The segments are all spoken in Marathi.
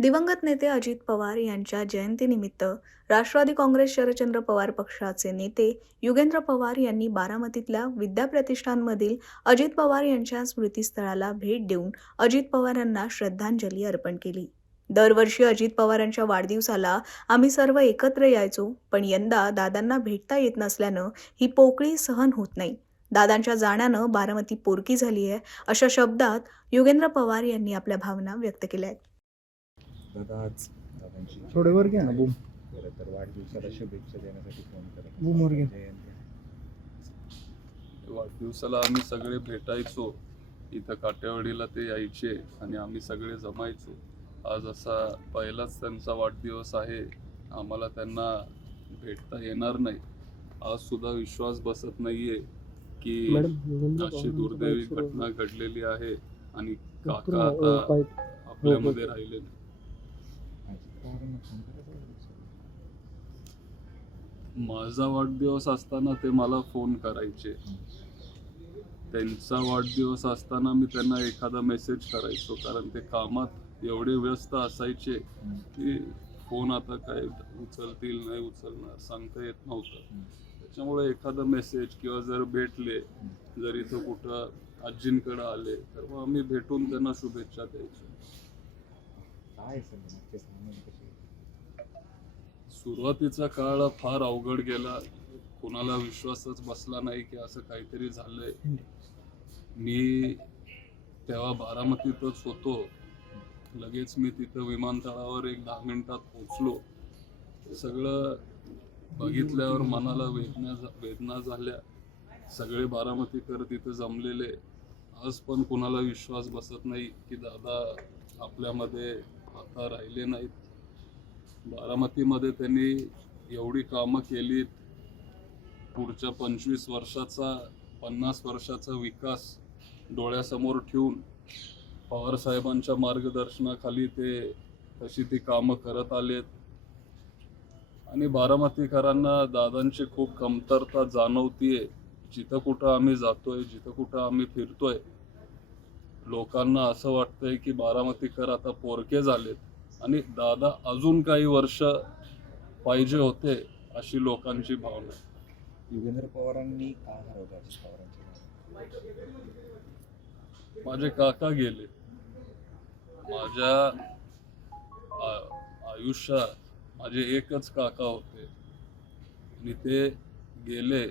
दिवंगत नेते अजित पवार यांच्या जयंतीनिमित्त राष्ट्रवादी काँग्रेस शरदचंद्र पवार पक्षाचे नेते युगेंद्र पवार यांनी बारामतीतल्या विद्याप्रतिष्ठानमधील अजित पवार यांच्या स्मृतीस्थळाला भेट देऊन अजित पवारांना श्रद्धांजली अर्पण केली. दरवर्षी अजित पवारांच्या वाढदिवसाला आम्ही सर्व एकत्र यायचो, पण यंदा दादांना भेटता येत नसल्यानं ही पोकळी सहन होत नाही. दादांच्या जाण्यानं बारामती पोरकी झाली आहे, अशा शब्दात युगेंद्र पवार यांनी आपल्या भावना व्यक्त केल्या आहेत. दादा आज दादांची थोडे वर घ्या ना बूम खरं तर वाढदिवसाला शुभेच्छा देण्यासाठी फोन करत बूम वर घ्या. वाढदिवसाला आम्ही सगळे भेटायचो, इथं काटेवाडीला ते यायचे आणि आम्ही सगळे जमायचो. आज असा पहिलाच त्यांचा वाढदिवस आहे, आम्हाला त्यांना भेटता येणार नाही. आज सुद्धा विश्वास बसत नाहीये की अशी दुर्दैवी घटना घडलेली आहे आणि काका आता आपल्यामध्ये राहिले नाही. माझा वाढदिवस असताना ते मला फोन करायचे, त्यांचा वाढदिवस असताना मी त्यांना एखादा मेसेज करायचो, कारण ते कामात एवढे व्यस्त असायचे की फोन आता काय उचलतील नाही उचलणार सांगता येत नव्हतं. त्याच्यामुळे एखादा मेसेज किंवा जर भेटले, जर इथं कुठं आजींकडे आले तर मग आम्ही भेटून त्यांना शुभेच्छा द्यायचो. सुरुवातीचा काळ फार अवघड गेला, कोणाला विश्वासच बसला नाही की असं काहीतरी झालंय. मी तेव्हा बारामतीतच होतो, लगेच मी तिथं विमानतळावर एक 10 मिनिटात पोहोचलो. सगळं बघितल्यावर मनाला वेदना झाल्या. सगळे बारामतीकर तिथं जमलेले. आज पण कुणाला विश्वास बसत नाही की दादा आपल्यामध्ये आता राहिले नाहीत. बारामतीमध्ये त्यांनी एवढी कामं केलीत, पुढच्या 25 वर्षाचा 50 वर्षाचा विकास डोळ्यासमोर ठेवून पवार साहेबांच्या मार्गदर्शनाखाली ते तशी ती कामं करत आलेत. आणि बारामतीकरांना दादांची खूप कमतरता जाणवतीये. जिथं कुठं आम्ही जातोय, जिथं कुठं आम्ही फिरतोय, लोकांना असं वाटतंय की बारामतीकर आता पोरके झालेत आणि दादा अजून काही वर्ष पाहिजे होते, अशी लोकांची भावना आहे. युगेंद्र पवारांनी का हरवलं अजित पवारांच्या? माझे काका गेले. माझ्या आयुष्यात माझे एकच काका होते आणि ते गेले.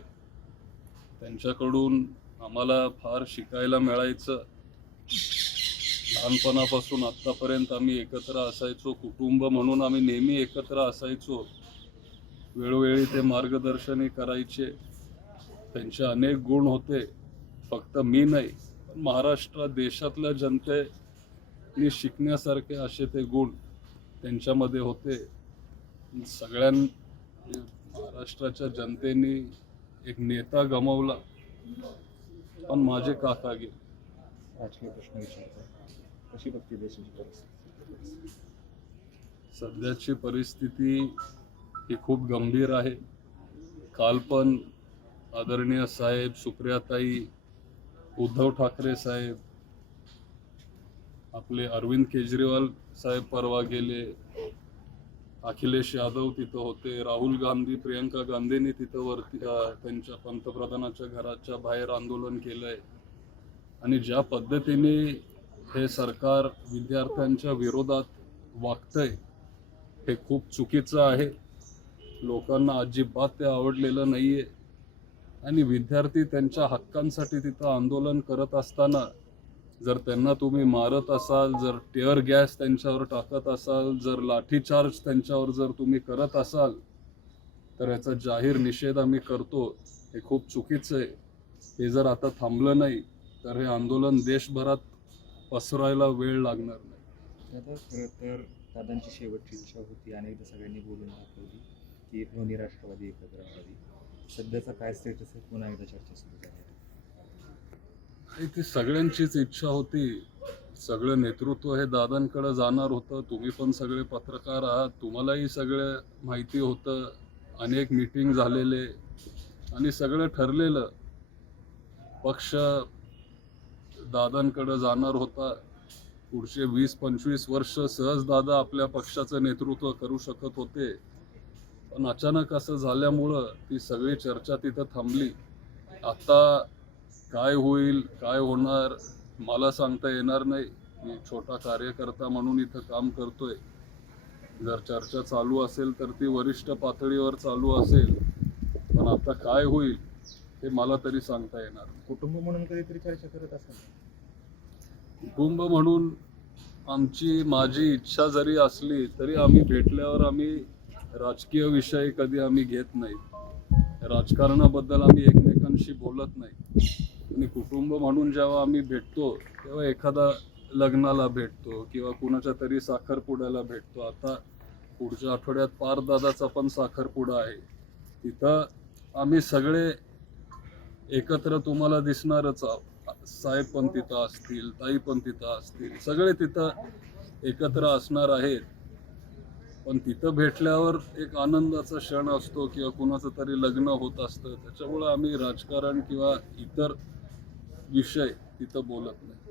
त्यांच्याकडून आम्हाला फार शिकायला मिळायचं. लहानपणापासून आत्तापर्यंत आम्ही एकत्र असायचो, कुटुंब म्हणून आम्ही नेहमी एकत्र असायचो. वेळोवेळी ते मार्गदर्शनही करायचे. त्यांचे अनेक गुण होते, फक्त मी नाही पण महाराष्ट्र देशातल्या जनतेने शिकण्यासारखे असे ते गुण त्यांच्यामध्ये होते. सगळ्यां महाराष्ट्राच्या जनतेने एक नेता गमावला, पण माझे काका गेले. राजकीय प्रश्न विचारतो, कशी बघते देशाची परिस्थिती? सध्याची परिस्थिती ही खूप गंभीर आहे. काल पण आदरणीय साहेब, सुप्रियाताई, उद्धव ठाकरे साहेब, आपले अरविंद केजरीवाल साहेब परवा गेले, अखिलेश यादव तिथं होते, राहुल गांधी, प्रियंका गांधींनी तिथं वरती त्यांच्या पंतप्रधानाच्या घराच्या बाहेर आंदोलन केलंय. आणि ज्या पद्धतीने हे सरकार विद्यार्थ्यांच्या विरोधात वागतंय हे खूप चुकीचं आहे. लोकांना अजिबात ते आवडलेलं नाहीये. आणि विद्यार्थी त्यांच्या हक्कांसाठी तिथं आंदोलन करत असताना जर त्यांना तुम्ही मारत असाल, जर टिअर गॅस त्यांच्यावर टाकत असाल, जर लाठीचार्ज त्यांच्यावर जर तुम्ही करत असाल, तर याचा जाहीर निषेध आम्ही करतो. हे खूप चुकीचं आहे. हे जर आता थांबलं नाही तर हे आंदोलन देशभरात पसरायला वेळ लागणार नाही. दादा खरं तर दादांची शेवटची इच्छा होती, अनेकदा सगळ्यांनी बोलून दाखवली की दोन्ही राष्ट्रवादी एकत्र राहावी. सध्याचा काय स्टेटस आहे? पुन्हा एकदा चर्चा सुरू झाली. ती सगळ्यांचीच इच्छा होती. सगळं नेतृत्व हे दादांकडे जाणार होतं. तुम्ही पण सगळे पत्रकार आहात, तुम्हालाही सगळं माहिती होतं. अनेक मीटिंग झालेले आणि सगळं ठरलेलं. पक्ष दादांकडे जाणार होता. पुढचे 20-25 वर्ष सहज दादा आपल्या पक्षाचं नेतृत्व करू शकत होते. पण अचानक असं झाल्यामुळं ती सगळी चर्चा तिथं थांबली. आता काय होईल, काय होणार मला सांगता येणार नाही. मी छोटा कार्यकर्ता म्हणून इथं काम करतोय. जर चर्चा चालू असेल तर ती वरिष्ठ पातळीवर चालू असेल. पण आता काय होईल हे मला तरी सांगता येणार नाही. कुटुंब म्हणून कधीतरी चर्चा करत असाल? कुटुंब म्हणून माझी इच्छा जरी असली तरी आम्ही भेटल्यावर आम्ही राजकीय विषय कधी आम्ही घेत नाही. राजकारणाबद्दल आम्ही एकमेकांशी बोलत नाही. आणि कुटुंब म्हणून जेव्हा आम्ही भेटतो तेव्हा एखादा लग्नाला भेटतो किंवा कुणाच्या तरी साखरपुड्याला भेटतो. आता पुढच्या आठवड्यात पारदादाचा पण साखरपुडा आहे. तिथं आम्ही सगळे एकत्र तुम्हाला दिसणारच आहोत. साहेब पण तिथं असतील, ताई पण तिथं असतील, सगळे तिथं एकत्र असणार आहेत. पण तिथं भेटल्यावर एक आनंदाचा क्षण असतो किंवा कुणाचं तरी लग्न होत असतं. त्याच्यामुळे आम्ही राजकारण किंवा इतर विषय तिथं बोलत नाही.